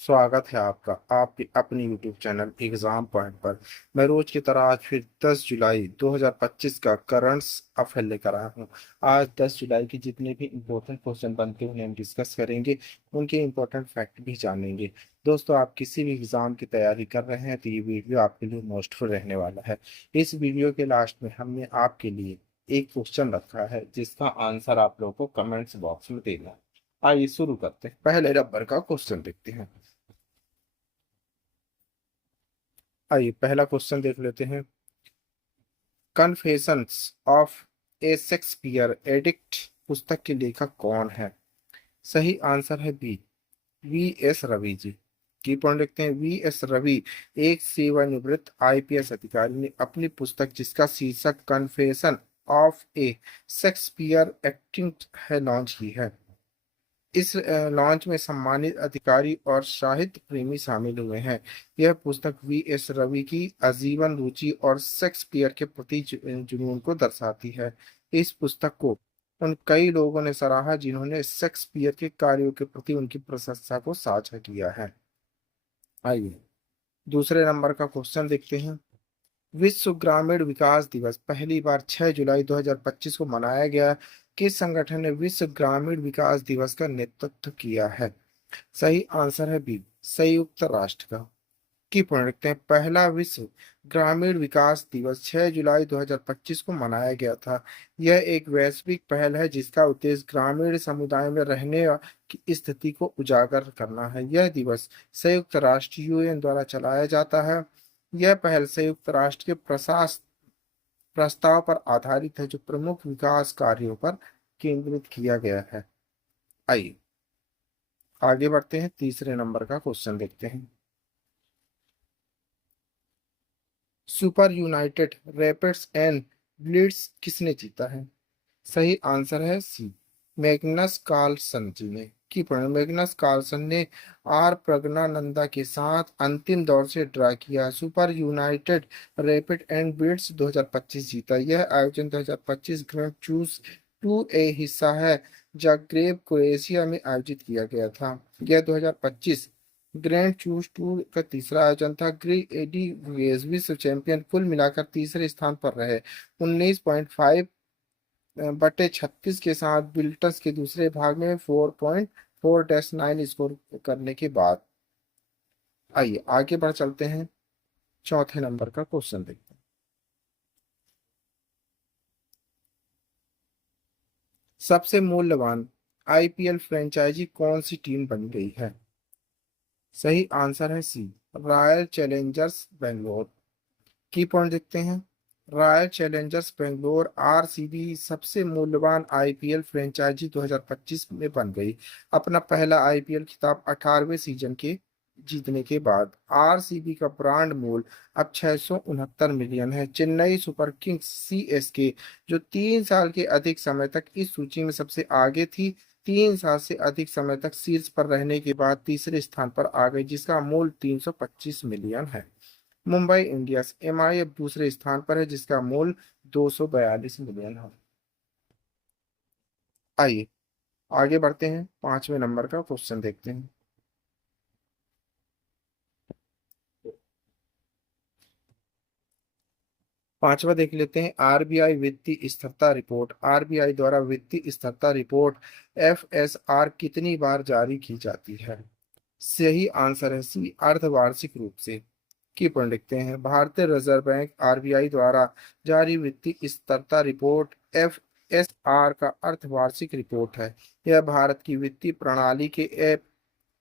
स्वागत है आपका आपके अपने YouTube चैनल एग्जाम पॉइंट पर। मैं रोज की तरह आज फिर 10 जुलाई 2025 का करंट्स अफेयर लेकर आया हूँ। आज 10 जुलाई के जितने भी इम्पोर्टेंट क्वेश्चन बनते हैं उन्हें हम डिस्कस करेंगे। उनके इम्पोर्टेंट फैक्ट भी जानेंगे। दोस्तों, आप किसी भी एग्जाम की तैयारी कर रहे हैं तो ये वीडियो आपके लिए मोस्टफुल रहने वाला है। इस वीडियो के लास्ट में हमने आपके लिए एक क्वेश्चन रखा है जिसका आंसर आप लोगों को कमेंट्स बॉक्स में देना है। आइए शुरू करते हैं। पहले नंबर का क्वेश्चन देखते हैं। आइए पहला क्वेश्चन देख लेते हैं। Confessions of A Shakespeare addict पुस्तक के लेखक कौन है? सही आंसर है B, V S Ravi ji. की पॉइंट लिखते हैं। वी एस रवि एक सेवानिवृत्त आईपीएस अधिकारी ने अपनी पुस्तक जिसका शीर्षक confession of A Shakespeare acting है लॉन्च की है। इस लॉन्च में सम्मानित अधिकारी और साहित्य प्रेमी शामिल हुए हैं। यह पुस्तक वी एस रवि की आजीवन रुचि और शेक्सपियर के प्रति जुनून को दर्शाती है। इस पुस्तक को उन कई लोगों ने सराहा जिन्होंने शेक्सपियर के कार्यों के प्रति उनकी प्रशंसा को साझा किया है। आइए दूसरे नंबर का क्वेश्चन देखते हैं। विश्व ग्रामीण विकास दिवस पहली बार 6 जुलाई 2025 को मनाया गया। किस संगठन ने विश्व ग्रामीण विकास दिवस का नेतृत्व किया है? सही आंसर है बी, संयुक्त राष्ट्र का। की पॉइंट रखते हैं। पहला विश्व ग्रामीण विकास दिवस 6 जुलाई 2025 को मनाया गया था। यह एक वैश्विक पहल है जिसका उद्देश्य ग्रामीण समुदाय में रहने की स्थिति को उजागर करना है। यह दिवस संयुक्त राष्ट्र यूएन द्वारा चलाया जाता है। यह पहल संयुक्त राष्ट्र के प्रस्ताव पर आधारित है जो प्रमुख विकास कार्यों पर केंद्रित किया गया है। आइए आगे बढ़ते हैं। तीसरे नंबर का क्वेश्चन देखते हैं। Super United rapids and Blitz किसने जीता है? सही आंसर है सी, मैग्नस कार्लसन जी ने। की पॉइंट। मैग्नस कार्लसन ने आर प्रज्ञानंदा के साथ अंतिम दौर से ड्रा किया। Super United rapid and Blitz 2025 जीता। यह आयोजन 2025 ग्रैंड चूज टू ए हिस्सा है जाग्रेब क्रोएशिया में आयोजित किया गया था। यह 2025 ग्रैंड चूज टूर का तीसरा आयोजन था। ग्री एडी विश्व चैंपियन कुल मिलाकर तीसरे स्थान पर रहे। 19.5/36 के साथ बिल्टस के दूसरे भाग में 4.4-9 स्कोर करने के बाद। आइए आगे बढ़ चलते हैं। चौथे नंबर का क्वेश्चन देखते हैं। सबसे मूल्यवान आईपीएल फ्रेंचाइजी कौन सी टीम बन गई है? सही आंसर है सी, रॉयल चैलेंजर्स बेंगलोर। की पॉइंट देखते हैं। रॉयल चैलेंजर्स बेंगलोर आरसीबी सबसे मूल्यवान आईपीएल फ्रेंचाइजी 2025 में बन गई। अपना पहला आईपीएल खिताब 18वें सीजन के जीतने के बाद आरसीबी का ब्रांड मूल्य अब 669 मिलियन है। चेन्नई सुपर किंग्स सीएसके जो 3 साल के अधिक समय तक इस सूची में सबसे आगे थी, 3 साल से अधिक समय तक शीर्ष पर रहने के बाद तीसरे स्थान पर आ गई जिसका मूल्य 325 मिलियन है। मुंबई इंडियंस एमआई अब दूसरे स्थान पर है जिसका मूल्य 242 मिलियन है। आइए आगे बढ़ते हैं। 5वें नंबर का क्वेश्चन देखते हैं। पांचवा देख लेते हैं। आरबीआई वित्तीय स्थिरता रिपोर्ट। आरबीआई द्वारा वित्तीय स्थिरता रिपोर्ट एफएसआर कितनी बार जारी की जाती है? सही आंसर है सी, अर्धवार्षिक रूप से। की पॉइंट लिखते हैं। भारतीय रिजर्व बैंक आरबीआई द्वारा जारी वित्तीय स्थिरता रिपोर्ट एफएसआर का अर्धवार्षिक रिपोर्ट है। यह भारत की वित्तीय प्रणाली के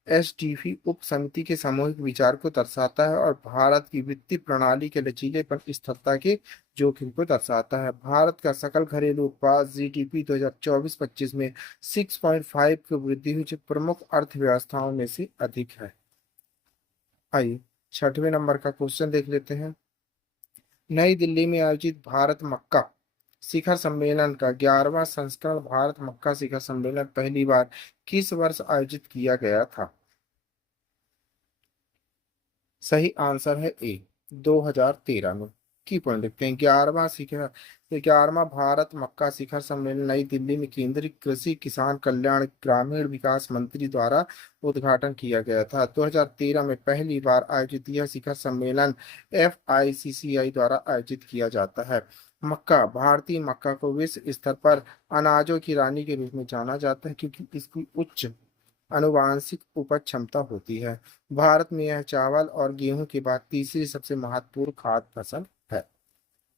एसडीपी उप समिति के सामूहिक विचार को दर्शाता है और भारत की वित्तीय प्रणाली के लचीलेपन स्थिरता के जोखिम को दर्शाता है। भारत का सकल घरेलू उत्पाद जीडीपी 2024-25 में 6.5 की वृद्धि हुई जो प्रमुख अर्थव्यवस्थाओं में से अधिक है। आइए 6वें नंबर का क्वेश्चन देख लेते हैं। नई दिल्ली में आयोजित भारत मक्का शिखर सम्मेलन का 11वां संस्करण भारत मक्का शिखर सम्मेलन पहली बार किस वर्ष आयोजित किया गया था? सही आंसर है ए, 2013 में। की पॉइंट देखते हैं। 11वां भारत मक्का शिखर सम्मेलन नई दिल्ली में केंद्रीय कृषि किसान कल्याण ग्रामीण विकास मंत्री द्वारा उद्घाटन किया गया था। 2013 में पहली बार आयोजित यह शिखर सम्मेलन FICCI द्वारा आयोजित किया जाता है। मक्का भारतीय मक्का को विश्व स्तर पर अनाजों की रानी के रूप में जाना जाता है, क्योंकि इसकी उच्च आनुवांशिक उपज क्षमता होती है। भारत में यह चावल और गेहूं के बाद तीसरी सबसे महत्वपूर्ण खाद्य फसल है।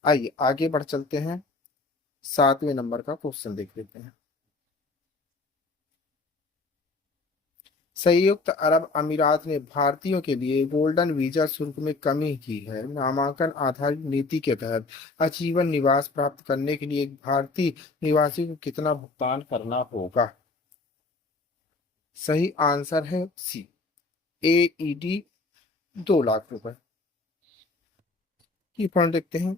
आइए आगे बढ़ चलते हैं, 7वें नंबर का क्वेश्चन देख लेते हैं। संयुक्त अरब अमीरात ने भारतीयों के लिए गोल्डन वीजा शुल्क में कमी की है। नामांकन आधारित नीति के तहत आजीवन निवास प्राप्त करने के लिए एक भारतीय निवासी को कितना भुगतान करना होगा? सही आंसर है सी, AED 2 लाख रुपए। की पॉइंट देखते हैं।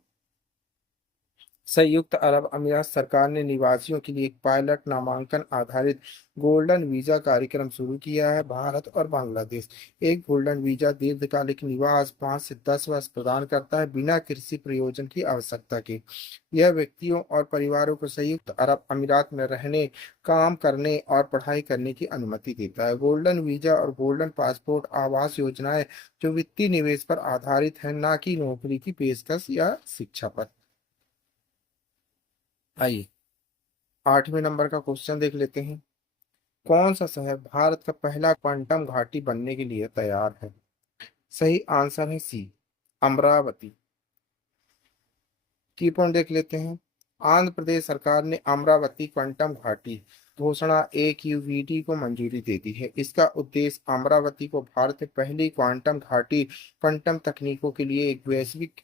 संयुक्त अरब अमीरात सरकार ने निवासियों के लिए एक पायलट नामांकन आधारित गोल्डन वीजा कार्यक्रम शुरू किया है। भारत और बांग्लादेश एक गोल्डन वीजा दीर्घकालिक निवास 5 से 10 वर्ष प्रदान करता है, बिना किसी प्रयोजन की आवश्यकता के। यह व्यक्तियों और परिवारों को संयुक्त अरब अमीरात में रहने, काम करने और पढ़ाई करने की अनुमति देता है। गोल्डन वीजा और गोल्डन पासपोर्ट आवास योजनाएं जो वित्तीय निवेश पर आधारित है, न कि नौकरी की पेशकश या शिक्षा पर। आइए 8वें नंबर का क्वेश्चन देख लेते हैं। कौन सा शहर भारत का पहला क्वांटम घाटी बनने के लिए तैयार है? सही आंसर है सी, अमरावती। की पॉइंट देख लेते हैं। आंध्र प्रदेश सरकार ने अमरावती क्वांटम घाटी घोषणा AQVT को मंजूरी दे दी है। इसका उद्देश्य अमरावती को भारत में पहली क्वांटम घाटी क्वांटम तकनीकों के लिए एक वैश्विक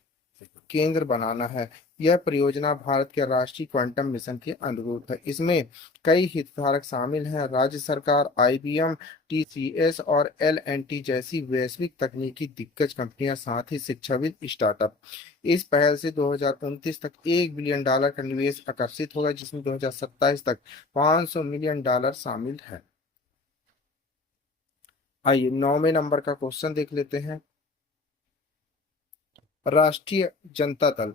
केंद्र बनाना है। यह परियोजना भारत के राष्ट्रीय क्वांटम मिशन के अनुरूप है। इसमें कई हितधारक शामिल हैं, राज्य सरकार, IBM, TCS और L&T जैसी वैश्विक तकनीकी दिग्गज कंपनियां, साथ ही शिक्षाविद स्टार्टअप। इस पहल से 2029 तक $1 बिलियन का निवेश आकर्षित होगा, जिसमें 2027 तक $500 मिलियन शामिल है। आइए 9वें नंबर का क्वेश्चन देख लेते हैं। राष्ट्रीय जनता दल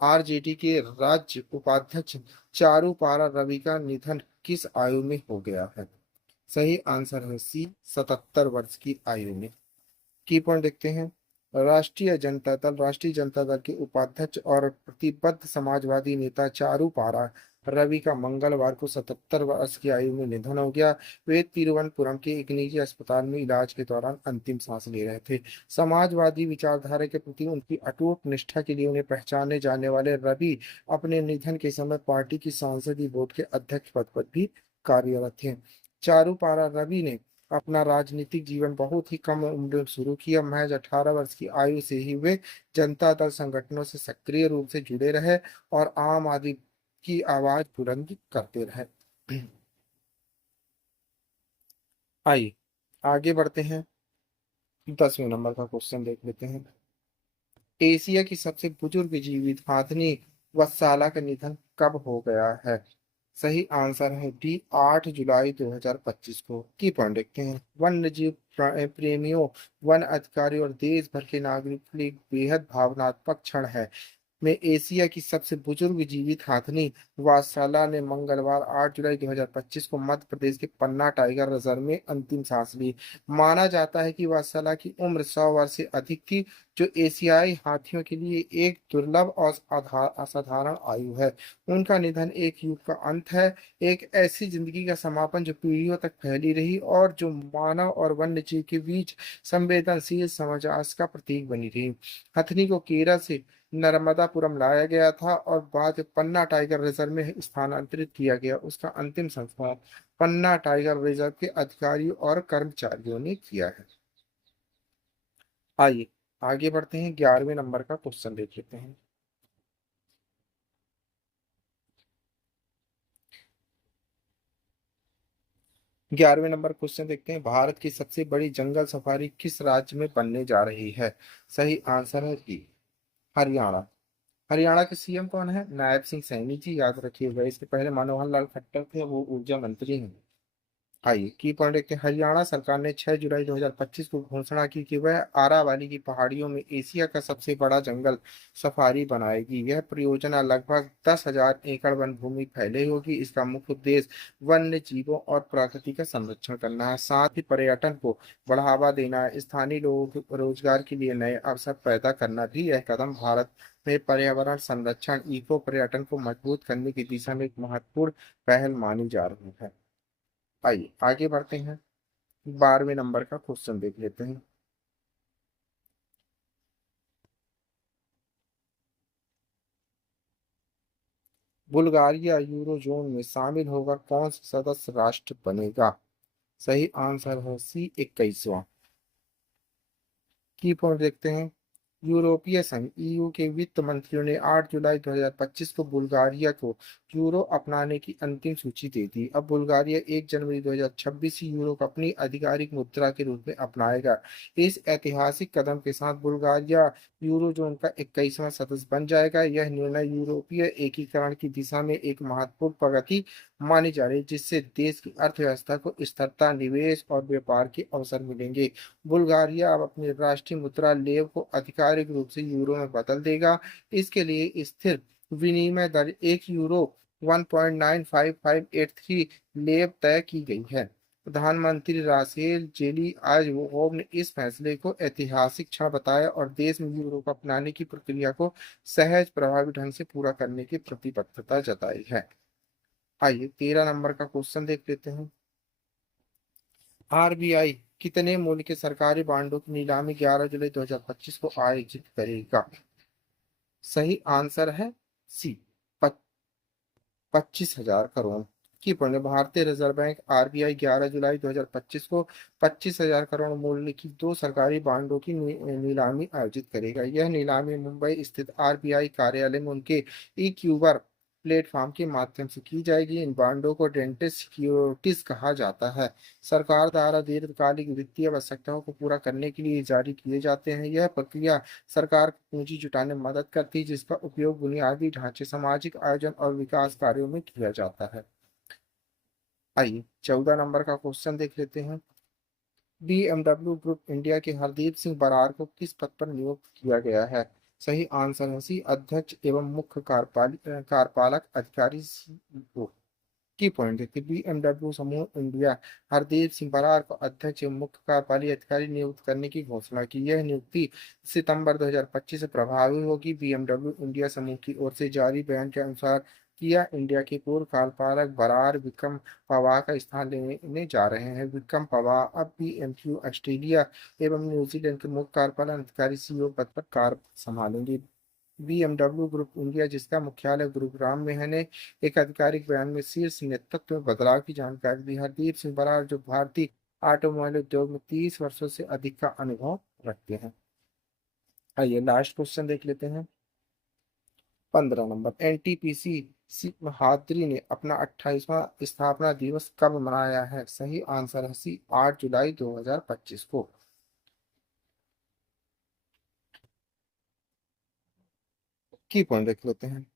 RJD के राज्य उपाध्यक्ष चारुपारा रवि का निधन किस आयु में हो गया है? सही आंसर है सी, 77 वर्ष की आयु में। की पॉइंट देखते हैं। राष्ट्रीय जनता दल के उपाध्यक्ष और प्रतिबद्ध समाजवादी नेता चारुपारा रवि का मंगलवार को 77 वर्ष की आयु में निधन हो गया। वे तिरुवनंतपुरम के एक निजी अस्पताल में इलाज के दौरान अंतिम सांस ले रहे थे। समाजवादी विचारधारा के प्रति उनकी अटूट निष्ठा के लिए उन्हें पहचाने जाने वाले रवि अपने निधन के समय पार्टी की सांसदीय बोर्ड के अध्यक्ष पद पर भी कार्यरत थे। चारुपारा रवि ने अपना राजनीतिक जीवन बहुत ही कम उम्र में शुरू किया। महज 18 वर्ष की आयु से ही वे जनता दल संगठनों से सक्रिय रूप से जुड़े रहे और आम आदमी की आवाज बुलंद करते रहे। आइए आगे बढ़ते हैं, 10वें नंबर का क्वेश्चन देख लेते हैं। एशिया की सबसे बुजुर्ग जीवित हाथनी वत्साला का निधन कब हो गया है? सही आंसर है डी, 8 जुलाई 2025 को। की पॉइंट देखते हैं। वन्य जीव प्रेमियों, वन अधिकारियों और देश भर के नागरिकों के लिए एक बेहद भावनात्मक क्षण है में एशिया की सबसे बुजुर्ग जीवित हाथनी वात्साला ने मंगलवार 8 जुलाई 2025 को मध्य प्रदेश के पन्ना टाइगर रिजर्व में अंतिम सांस ली। माना जाता है कि वात्साला की उम्र 100 वर्ष से अधिक थी, जो एशियाई हाथियों के लिए एक दुर्लभ और असाधारण आयु है। उनका निधन एक युग का अंत है, एक ऐसी जिंदगी का समापन जो पीढ़ियों तक फैली रही और जो मानव और वन्य जीव के बीच संवेदनशील समझ का प्रतीक बनी रही। हथनी को केरल से नर्मदापुरम लाया गया था और बाद में पन्ना टाइगर रिजर्व में स्थानांतरित किया गया। उसका अंतिम संस्कार पन्ना टाइगर रिजर्व के अधिकारियों और कर्मचारियों ने किया है। आइए आगे बढ़ते हैं, 11वें नंबर का क्वेश्चन देख लेते हैं। 11वें नंबर क्वेश्चन देखते हैं। भारत की सबसे बड़ी जंगल सफारी किस राज्य में बनने जा रही है? सही आंसर है बी, हरियाणा। हरियाणा के CM कौन है? नायब सिंह सैनी जी, याद रखिएगा। इसके पहले मनोहर लाल खट्टर थे, वो ऊर्जा मंत्री हैं। आइए की पॉइंट देखते हैं। हरियाणा सरकार ने 6 जुलाई 2025 को घोषणा की कि वह आरावली की पहाड़ियों में एशिया का सबसे बड़ा जंगल सफारी बनाएगी। यह परियोजना लगभग 10,000 एकड़ वन भूमि फैले होगी। इसका मुख्य उद्देश्य वन्य जीवों और प्रकृति का संरक्षण करना है, साथ ही पर्यटन को बढ़ावा देना है, स्थानीय लोगों को रोजगार के लिए नए अवसर पैदा करना भी। यह कदम भारत में पर्यावरण संरक्षण इको पर्यटन को मजबूत करने की दिशा में एक महत्वपूर्ण पहल मानी जा रही है। आइए आगे बढ़ते हैं। 12वें नंबर का क्वेश्चन देख लेते हैं। बुल्गारिया यूरोजोन में शामिल होकर कौन सा सदस्य राष्ट्र बनेगा? सही आंसर है सी, 21वां। की पॉइंट देखते हैं। यूरोपीय संघ ईयू के वित्त मंत्रियों ने 8 जुलाई 2025 को बुल्गारिया को यूरो अपनाने की अंतिम सूची दे दी। अब बुल्गारिया 1 जनवरी 2026 से यूरो को अपनी आधिकारिक मुद्रा के रूप में अपनाएगा। इस ऐतिहासिक कदम के साथ बुल्गारिया यूरोजोन का 21वां सदस्य बन जाएगा। यह निर्णय यूरोपीय एकीकरण की दिशा में एक महत्वपूर्ण प्रगति मानी जा रही है, जिससे देश की अर्थव्यवस्था को स्थिरता, निवेश और व्यापार के अवसर मिलेंगे। बुल्गारिया अब अपनी राष्ट्रीय मुद्रा लेव को आधिकारिक रूप से यूरो में बदल देगा। इसके लिए स्थिर विनिमय दर 1 यूरो 1.95583 लेव तय की गई है। प्रधानमंत्री रासेल जेली आजवोव ने इस फैसले को ऐतिहासिक क्षण बताया और देश में यूरो को अपनाने की प्रक्रिया को सहज प्रभावी ढंग से पूरा करने की प्रतिबद्धता जताई है। आइए 13 नंबर का क्वेश्चन देख लेते हैं। आरबीआई कितने मूल्य के सरकारी बांडों की नीलामी 11 जुलाई 2025 को आयोजित करेगा? सही आंसर है सी, 25,000 करोड़। की पढ़ने भारतीय रिजर्व बैंक आरबीआई 11 जुलाई 2025 को 25,000 करोड़ मूल्य की दो सरकारी बांडों की नीलामी आयोजित करेगा। यह नीलामी मुंबई स्थित आरबीआई कार्यालय में उनके ई क्यूबर प्लेटफॉर्म के माध्यम से की जाएगी। इन बांडों को डेंटिस सिक्योरिटीज कहा जाता है। सरकार द्वारा दीर्घकालिक वित्तीय आवश्यकताओं को पूरा करने के लिए जारी किए जाते हैं। यह प्रक्रिया सरकार को पूंजी जुटाने में मदद करती है, जिसका उपयोग बुनियादी ढांचे, सामाजिक आयोजन और विकास कार्यों में किया जाता है। आइए 14 नंबर का क्वेश्चन देख लेते हैं। बीएमडब्ल्यू ग्रुप इंडिया के हरदीप सिंह बरार को किस पद पर नियुक्त किया गया है? सही आंसर है सी, अध्यक्ष एवं मुख्य कार्यपालक अधिकारी CEO। की पॉइंट देखिए। बीएमडब्ल्यू समूह इंडिया हरदीप सिंह बरार को अध्यक्ष एवं मुख्य कार्यपाली अधिकारी नियुक्त करने की घोषणा की। यह नियुक्ति सितंबर 2025 से प्रभावी होगी। बीएमडब्ल्यू इंडिया समूह की ओर से जारी बयान के अनुसार किया इंडिया के पूर्व कार्यपालक बरार विक्रम पवार का स्थान लेने जा रहे हैं। विक्रम पवार अब बीएमडब्ल्यू ऑस्ट्रेलिया एवं न्यूजीलैंड के मुख्य कार्यपालन अधिकारी CEO पद पर कार्य संभालेंगे। बीएमडब्ल्यू ग्रुप इंडिया, जिसका मुख्यालय गुरुग्राम में है, ने एक आधिकारिक बयान में शीर्ष नेतृत्व में बदलाव की जानकारी दी। हरदीप सिंह बरार जो भारतीय ऑटोमोबाइल उद्योग में 30 वर्षों से अधिक का अनुभव रखते हैं। आइए लास्ट क्वेश्चन देख लेते हैं। 15 नंबर। एनटीपीसी हाथरी ने अपना 28वां स्थापना दिवस कब मनाया है? सही आंसर है सी, 8 जुलाई 2025 को। की पॉइंट देख लेते हैं।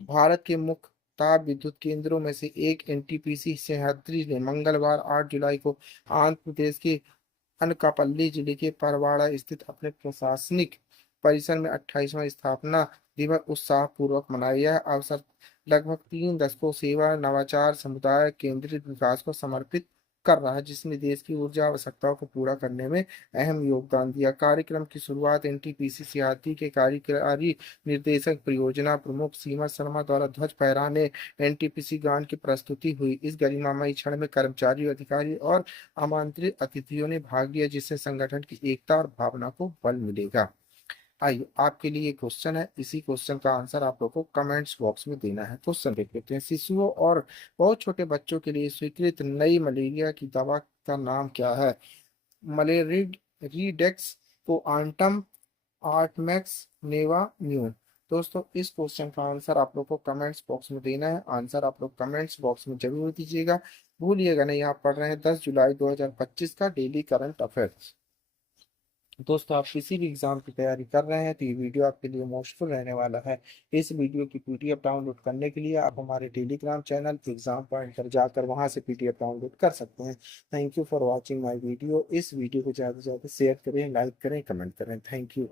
भारत के मुख्य ताप विद्युत केंद्रों में से एक एनटीपीसी सह्याद्री ने मंगलवार 8 जुलाई को आंध्र प्रदेश के अनकापल्ली जिले के परवाड़ा स्थित अपने प्रशासनिक परिसर में 28वां स्थापना दिवस उत्साह पूर्वक मनाया। यह अवसर लगभग 3 दशकों सेवा, नवाचार, समुदाय केंद्रित विकास को समर्पित कर रहा है, जिसने देश की ऊर्जा आवश्यकताओं को पूरा करने में अहम योगदान दिया। कार्यक्रम की शुरुआत एनटीपीसी सियाती के कार्यकारी निर्देशक परियोजना प्रमुख सीमा शर्मा द्वारा ध्वज फहराने एनटीपीसी गान की प्रस्तुति हुई। इस गरिमामयी क्षण में कर्मचारी, अधिकारी और आमंत्रित अतिथियों ने भाग लिया, जिससे संगठन की एकता और भावना को बल मिलेगा। आइए आपके लिए क्वेश्चन है। इसी क्वेश्चन का आंसर आप लोगों को कमेंट्स बॉक्स में देना है। क्वेश्चन देख लेते हैं। शिशुओं और बहुत छोटे बच्चों के लिए स्वीकृत नई मलेरिया की दवा का नाम क्या है? मलेरिड रीडेक्स को आंटम आर्टमैक्स नेवा न्यू। दोस्तों इस क्वेश्चन का आंसर आप लोग को कमेंट्स बॉक्स में देना है। आंसर आप लोग कमेंट्स बॉक्स में जरूर दीजिएगा, भूलिएगा नहीं। आप पढ़ रहे हैं 10 जुलाई 2025 का डेली करंट अफेयर्स। दोस्तों आप किसी भी एग्जाम की तैयारी कर रहे हैं तो ये वीडियो आपके लिए मोस्टफुल रहने वाला है। इस वीडियो की पीडीएफ डाउनलोड करने के लिए आप हमारे टेलीग्राम चैनल एग्जाम पॉइंट पर जाकर वहां से पीडीएफ डाउनलोड कर सकते हैं। Thank you for watching my video. इस वीडियो को ज़्यादा से ज़्यादा शेयर करें, लाइक करें, कमेंट करें। Thank you.